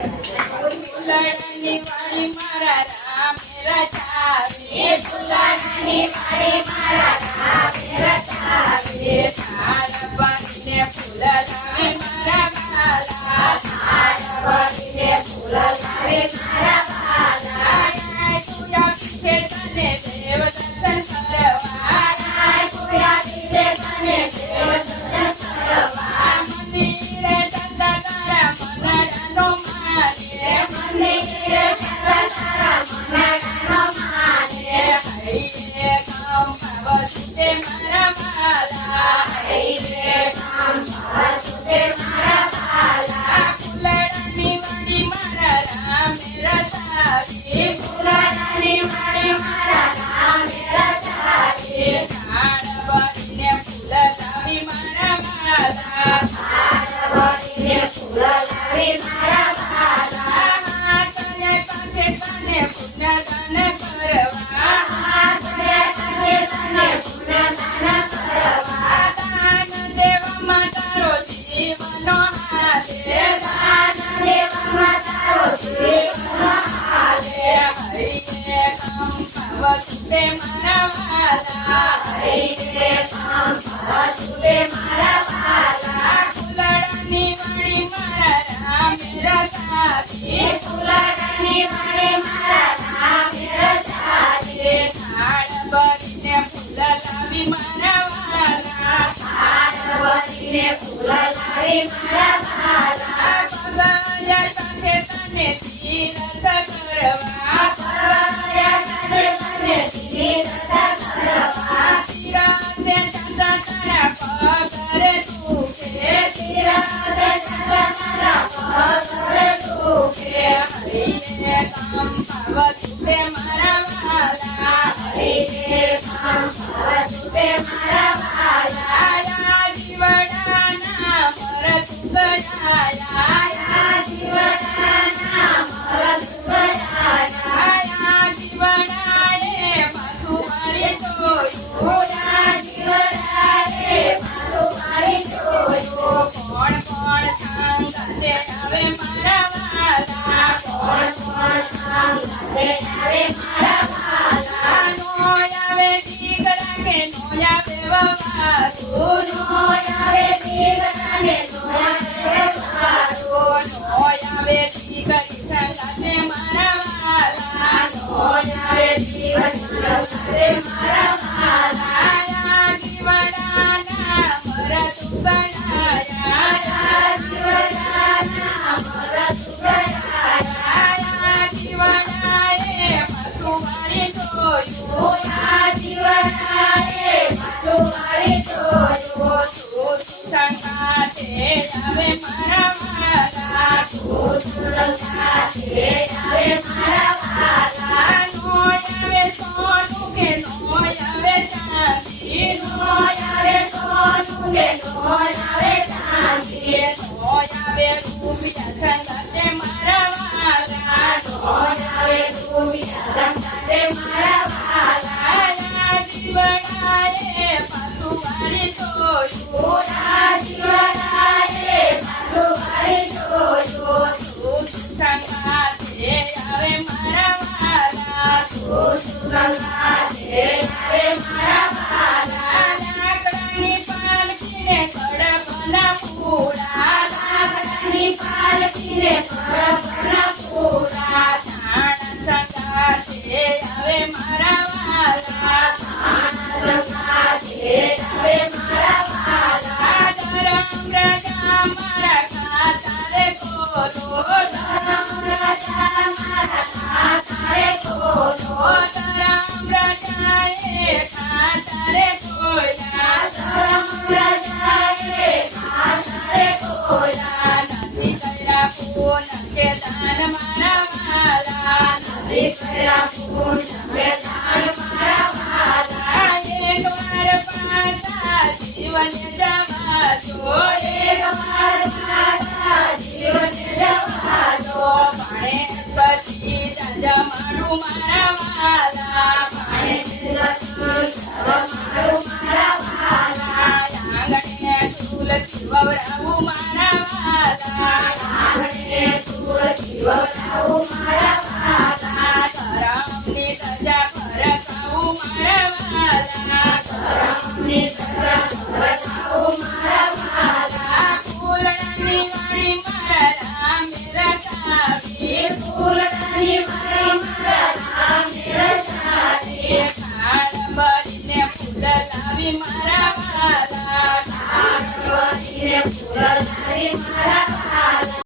ફૂલડાની વાડી મારા રામે રચાવે ફૂલડાની વાડી મારા રામે રચાવે ઝાડ બનીને ફૂલ લાવે મારા વાલા ઝાડ બનીને ફૂલ લાવે મારા વાલા પૂજા પીછે તને દેવ દર્શન કરવા પૂજા પીછે તને દેવ દર્શન કરવા મંદિરે જતા તારા મનડાનો માને મંદિરે જતા તારા મનડાનો માને હૈરે કામ ભાવતે મારા વાલા હૈરે કામ ભાવતે મારા વાલા ફૂલડાની વાડી મારા રામે રચાવે ફૂલડાની વાડી મારા રામે રચાવે ઝાડ બનીને ફૂલ લાવી મારા વાલા ઝાડ બનીને ફૂલ લાવી મારા વાલા તને પાસે તને પુણ્યદાન કરવા તને પાસે તને પુણ્યદાન કરવા દાન દેવામાં તારો જીવનો હાલે દાન દેવામાં તારો જીવનો હાલે હરિએ કામ ભાવતે મારા વાલા હરિએ કામ ભાવતે મારા વાલા ફૂલડાની વાડી મારા રામે રચાવે ફૂલડાની વાડી મારા રામે રચાવે ઝાડ બનીને ફૂલ લાવી મારા વાલા ઝાડ બનીને ફૂલ લાવી મારા વાલા ભગવાન સાથે તને તીરથ કરવા ભગવાન સાથે તને તીરથ કરવા તીરથે જતા તારા પગરે દુખે તીરથે જતા તારા પગરે દુખે હરિએ કામ ભાવતે મારા વાલા હરિએ કામ ભાવતે મારા વાલા જીવડાના મરત ગયાયા જીવડાના મરત ગયાયા જીવડાએ માથું મારી જોયું જીવડાએ માથું મારી જોયું કોણ કોણ સંગતે આવે મારા વાલા કોણ કોણ સંગતે આવે મારા વાલા નો આવે દીકરા કે નો આવે વવારું નો આવે દીકરા કે નો આવે વવારું નો આવે દીકરી સંગતે મારા વાલા નો આવે દીકરી સંગતે મારા વાલા જીવડાના મરત ગયાયા જીવડાના મરત ગયાયા જીવડાએ માથું મારી જોયું જીવડાએ માથું મારી જોયું તું સંગાતે આવે મારા વાલા તું સંગાતે આવે મારા વાલા નો આવે સોનું કે નો આવે ચાંદી નો આવે સોનું કે નો આવે ચાંદી નો આવે રૂપિયા સંગાતે મારા વાલા નો આવે રૂપિયા સંગાતે મારા વાલા જીવડાએ માથું મારી જોયું જીવડાએ માથું મારી જોયું તું સંગાતે આવે મારા વાલા તું સંગાતે આવે મારા વાલા લાકડાની પાલખીને કડપના પૂરા લાકડાની પાલખીને કડપના પૂરા છાણા સંગાતે આવે મારા વાલા છાણા સંગાતે આવે મારા વાલા ધરમ રાજા મારા ખાતારે કોલો ધરમ રાજા મારા ખાતારે કોલો ધરમ રાજાએ ખાતારે કોયા ધરમ રાજાએ ખાતારે કોયા નથી કર્યા પૂન કે દાન મારા વાલા નથી કર્યા પૂન કે દાન મારા વાલા એક વાર પાછા જીવન જવા દો એક વાર પાછા જીવન જવા દો પાણે પછી રાજા મારું મારા વાલા પાણે પછી રાજા મારું મારા વાલા આંગણે તુલસી વવરાવું મારા વાલા આંગણે તુલસી ફરકાવું મારા વાલા કરમની સજા ફરકાવું મારા વાલા કરમની સજા ફરકાવું મારા વાલા ફૂલડાની વાણી મારા રામે રચાવી ફૂલડાની વાણી મારા રામે રચાવી ખાડ ભરીને ફૂલ લાવી મારા વાલા ખાડ ભરીને ફૂલ લાવી મારા વાલા